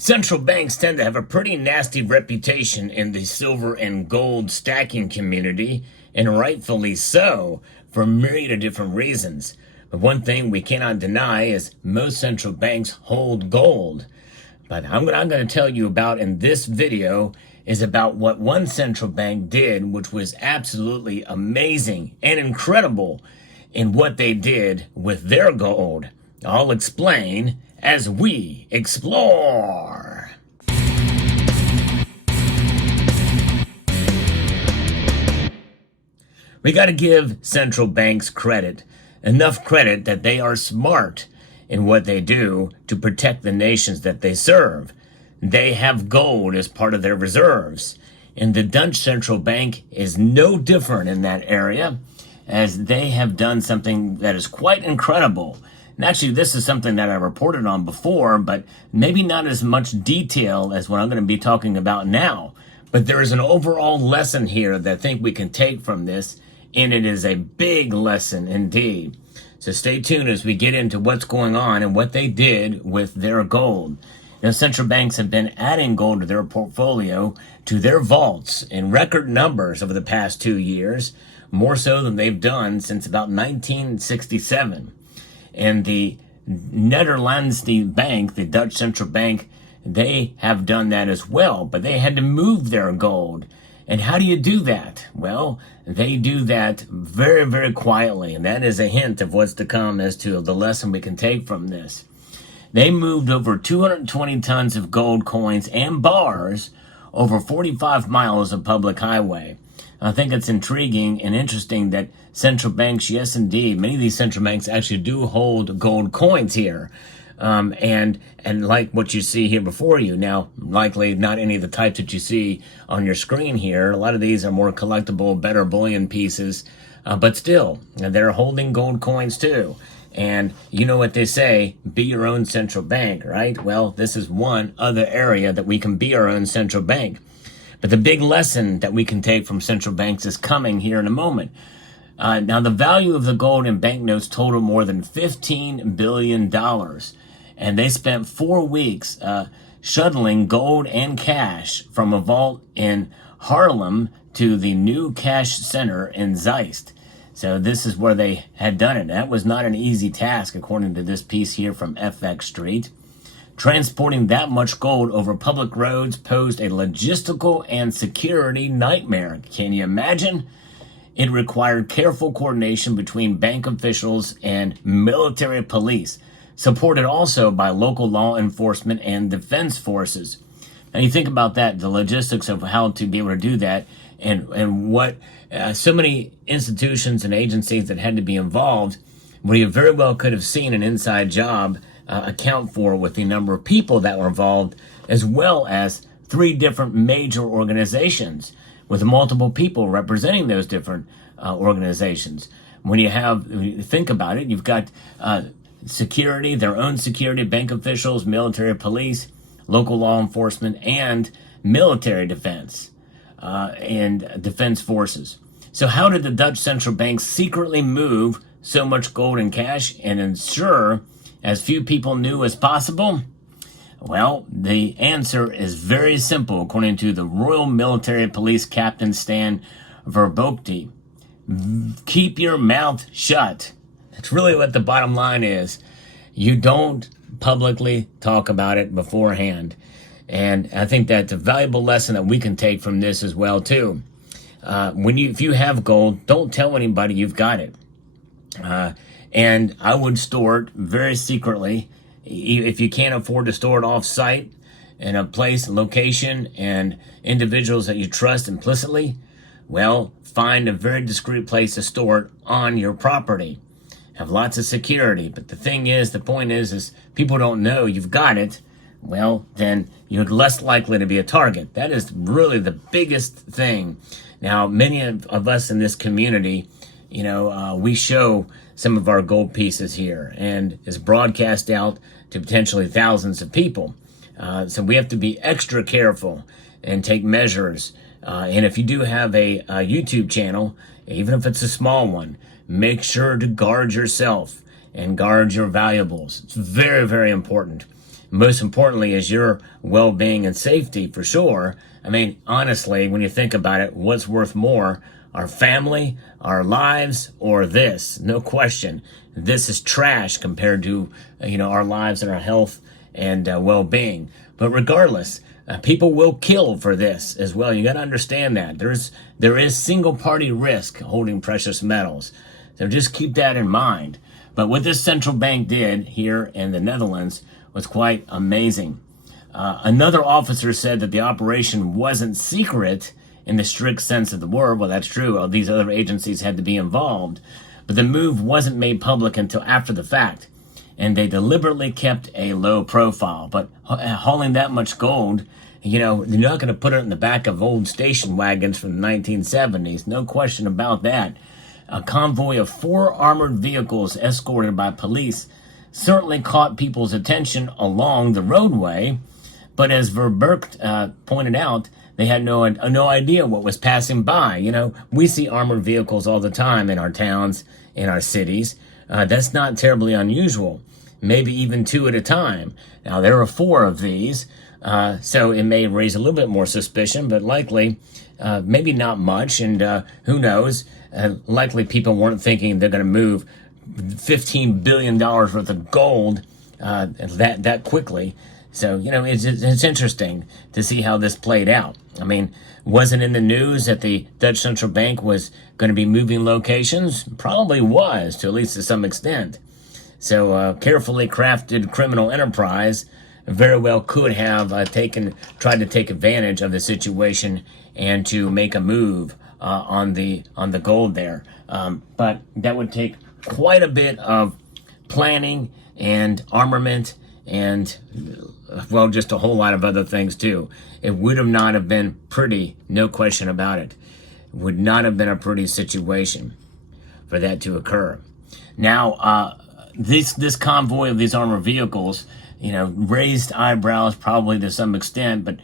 Central banks tend to have a pretty nasty reputation in the silver and gold stacking community, and rightfully so, for a myriad of different reasons. But one thing we cannot deny is most central banks hold gold. But I'm going to tell you about in this video is about what one central bank did, which was absolutely amazing and incredible in what they did with their gold. I'll explain as we explore. We got to give central banks credit, enough credit that they are smart in what they do to protect the nations that they serve. They have gold as part of their reserves, and the Dutch central bank is no different in that area, as they have done something that is quite incredible. And actually, this is something that I reported on before, but maybe not as much detail as what I'm going to be talking about now. But there is an overall lesson here that I think we can take from this, and it is a big lesson indeed. So stay tuned as we get into what's going on and what they did with their gold. Now, central banks have been adding gold to their portfolio, to their vaults, in record numbers over the past 2 years, more so than they've done since about 1967. And the Netherlands Bank, the Dutch central bank, they have done that as well, but they had to move their gold. And how do you do that? Well, they do that very, very quietly, and that is a hint of what's to come as to the lesson we can take from this. They moved over 220 tons of gold coins and bars over 45 miles of public highway. I think it's intriguing and interesting that central banks, yes indeed, many of these central banks actually do hold gold coins here. And like what you see here before you. Now, likely not any of the types that you see on your screen here. A lot of these are more collectible, better bullion pieces, but still, they're holding gold coins too. And you know what they say, be your own central bank, right? Well, this is one other area that we can be our own central bank. But the big lesson that we can take from central banks is coming here in a moment. Now, the value of the gold in banknotes total more than $15 billion. And they spent 4 weeks shuttling gold and cash from a vault in Haarlem to the new cash center in Zeist. So this is where they had done it. That was not an easy task, according to this piece here from FX Street. Transporting that much gold over public roads posed a logistical and security nightmare. Can you imagine? It required careful coordination between bank officials and military police, supported also by local law enforcement and defense forces. Now you think about that, the logistics of how to be able to do that, and what so many institutions and agencies that had to be involved, where you very well could have seen an inside job account for with the number of people that were involved, as well as 3 different major organizations with multiple people representing those different organizations. When you think about it, you've got security, their own security, bank officials, military police, local law enforcement, and military defense and defense forces. So how did the Dutch central bank secretly move so much gold and cash and ensure as few people knew as possible? Well, the answer is very simple, according to the Royal Military Police Captain Stan Verboekte. Keep your mouth shut. That's really what the bottom line is. You don't publicly talk about it beforehand. And I think that's a valuable lesson that we can take from this as well, too. If you have gold, don't tell anybody you've got it. And I would store it very secretly. If you can't afford to store it off-site in a place, location, and individuals that you trust implicitly, well, find a very discreet place to store it on your property. Have lots of security. But the point is people don't know you've got it. Well, then you're less likely to be a target. That is really the biggest thing. Now, many of us in this community, we show some of our gold pieces here, and it's broadcast out to potentially thousands of people. So we have to be extra careful and take measures. And if you do have a YouTube channel, even if it's a small one, make sure to guard yourself and guard your valuables. It's very, very important. most importantly is your well-being and safety for sure. I mean, honestly, when you think about it, what's worth more, our family, our lives, or this? No question. This is trash compared to, our lives and our health and well-being. But regardless, people will kill for this as well. You got to understand that there is single-party risk holding precious metals. So just keep that in mind. But what this central bank did here in the Netherlands was quite amazing. Another officer said that the operation wasn't secret in the strict sense of the word. Well, that's true. All these other agencies had to be involved. But the move wasn't made public until after the fact. And they deliberately kept a low profile. But hauling that much gold, you're not going to put it in the back of old station wagons from the 1970s. No question about that. A convoy of 4 armored vehicles escorted by police certainly caught people's attention along the roadway. But as Verburgt pointed out, they had no idea what was passing by. We see armored vehicles all the time in our towns, in our cities. That's not terribly unusual. Maybe even 2 at a time. Now, there are 4 of these, so it may raise a little bit more suspicion, but likely, maybe not much, and who knows? Likely people weren't thinking they're going to move $15 billion worth of gold that quickly. So, it's interesting to see how this played out. I mean, wasn't in the news that the Dutch Central Bank was going to be moving locations? Probably was, to at least to some extent. So, carefully crafted criminal enterprise very well could have tried to take advantage of the situation and to make a move on the gold there. But that would take quite a bit of planning and armament and, well, just a whole lot of other things too. It would have not have been pretty, no question about it. It would not have been a pretty situation for that to occur. Now, this convoy of these armored vehicles, raised eyebrows probably to some extent, but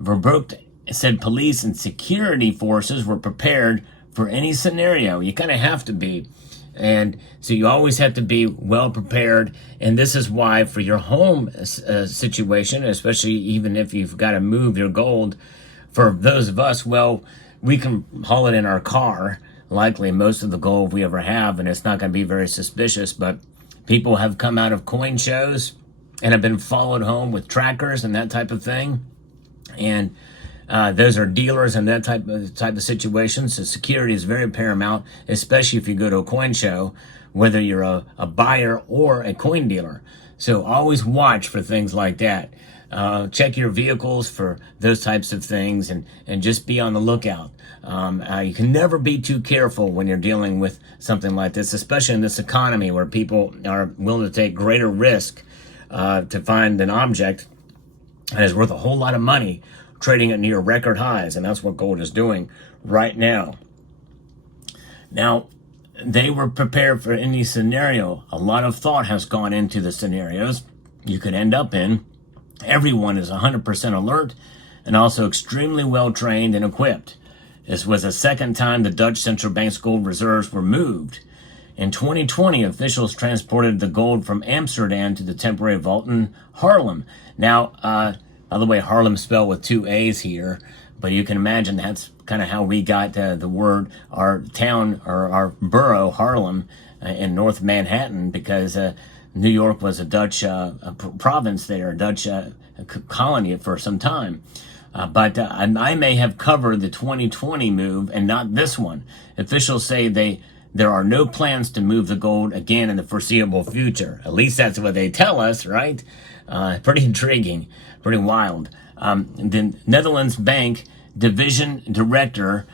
Verburgt said police and security forces were prepared for any scenario. You kind of have to be. And so you always have to be well prepared. And this is why for your home situation, especially even if you've got to move your gold, for those of us, well, we can haul it in our car, likely most of the gold we ever have, and it's not going to be very suspicious. But people have come out of coin shows and have been followed home with trackers and that type of thing. And those are dealers and that type of situation. So security is very paramount, especially if you go to a coin show, whether you're a buyer or a coin dealer. So always watch for things like that. Check your vehicles for those types of things and just be on the lookout. You can never be too careful when you're dealing with something like this, especially in this economy where people are willing to take greater risk to find an object that is worth a whole lot of money, trading at near record highs, and that's what gold is doing right now. Now, they were prepared for any scenario. A lot of thought has gone into the scenarios you could end up in. Everyone is 100% alert and also extremely well trained and equipped. This was the second time the Dutch Central Bank's gold reserves were moved. In 2020, officials transported the gold from Amsterdam to the temporary vault in Haarlem. Now, by the way, Harlem spelled with 2 A's here, but you can imagine that's kind of how we got the word, our town or our borough, Harlem, in North Manhattan, because New York was a Dutch province there, a Dutch colony for some time. But I may have covered the 2020 move and not this one. Officials say there are no plans to move the gold again in the foreseeable future. At least that's what they tell us, right? Pretty intriguing, pretty wild. The Netherlands Bank Division Director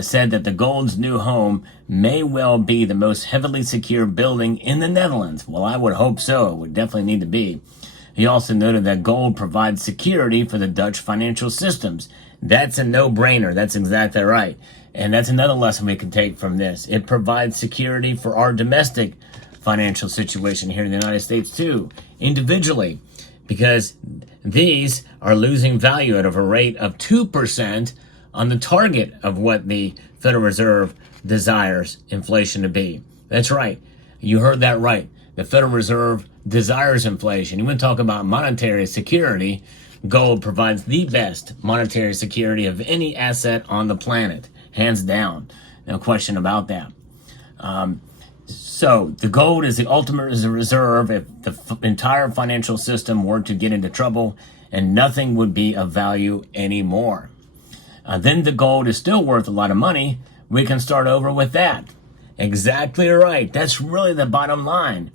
said that the gold's new home may well be the most heavily secured building in the Netherlands. Well, I would hope so. It would definitely need to be. He also noted that gold provides security for the Dutch financial systems. That's a no-brainer. That's exactly right. And that's another lesson we can take from this. It provides security for our domestic financial situation here in the United States too, individually, because these are losing value at a rate of 2% on the target of what the Federal Reserve desires inflation to be. That's right. You heard that right. The Federal Reserve desires inflation. You want to talk about monetary security, gold provides the best monetary security of any asset on the planet, hands down. No question about that. So the gold is the ultimate reserve if the entire financial system were to get into trouble, and nothing would be of value anymore. Then the gold is still worth a lot of money. We can start over with that. Exactly right. That's really the bottom line.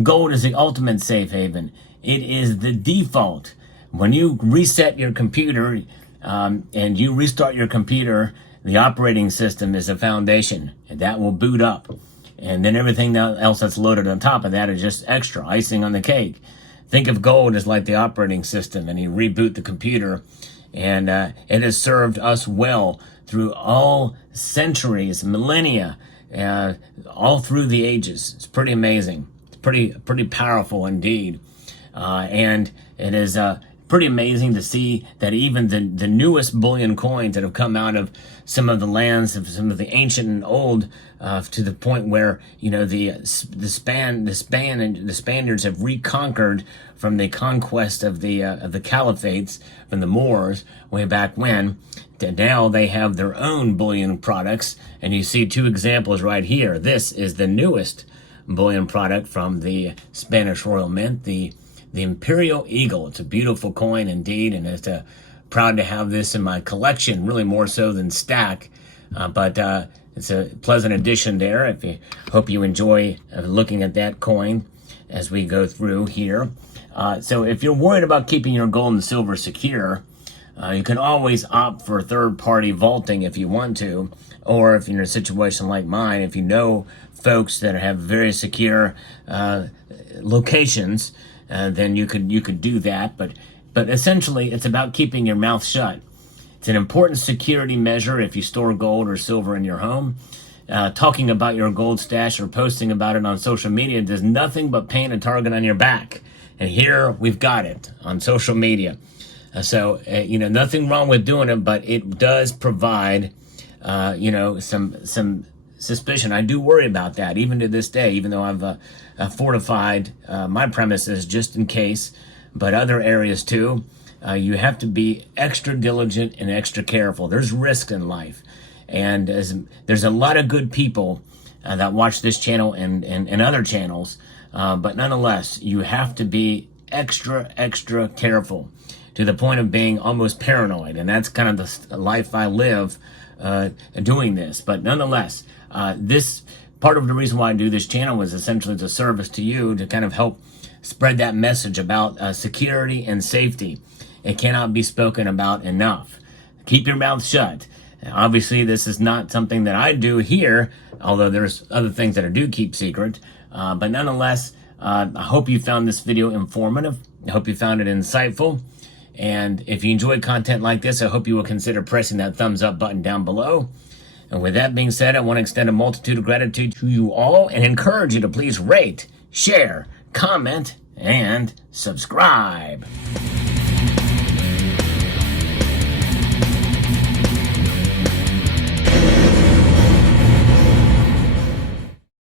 Gold is the ultimate safe haven. It is the default. When you reset your computer and you restart your computer, the operating system is a foundation, and that will boot up. And then everything else that's loaded on top of that is just extra, icing on the cake. Think of gold as like the operating system, and you reboot the computer, and it has served us well through all centuries, millennia, all through the ages. It's pretty amazing. It's pretty powerful indeed. And it is pretty amazing to see that even the newest bullion coins that have come out of some of the lands of some of the ancient and old, to the point where, you know, the Spaniards have reconquered from the conquest of the caliphates from the Moors way back when. Now they have their own bullion products, and you see two examples right here. This is the newest bullion product from the Spanish Royal Mint, the Imperial Eagle. It's a beautiful coin indeed, and it's proud to have this in my collection, really more so than stack. But it's a pleasant addition there. Hope you enjoy looking at that coin as we go through here. So if you're worried about keeping your gold and silver secure, you can always opt for third-party vaulting if you want to, or if you're in a situation like mine, if you know folks that have very secure locations, then you could do that. But essentially, it's about keeping your mouth shut. It's an important security measure if you store gold or silver in your home. Talking about your gold stash or posting about it on social media does nothing but paint a target on your back. And here we've got it on social media. So nothing wrong with doing it, but it does provide, some suspicion. I do worry about that, even to this day, even though I've fortified my premises just in case, but other areas too. You have to be extra diligent and extra careful. There's risk in life, and there's a lot of good people that watch this channel and other channels, but nonetheless, you have to be extra careful to the point of being almost paranoid, and that's kind of the life I live doing this. But nonetheless, this part of the reason why I do this channel was essentially as a service to you to kind of help spread that message about security and safety. It cannot be spoken about enough. Keep your mouth shut. Obviously, this is not something that I do here, although there's other things that I do keep secret. But nonetheless, I hope you found this video informative. I hope you found it insightful. And if you enjoy content like this, I hope you will consider pressing that thumbs up button down below. And with that being said, I want to extend a multitude of gratitude to you all and encourage you to please rate, share, comment, and subscribe.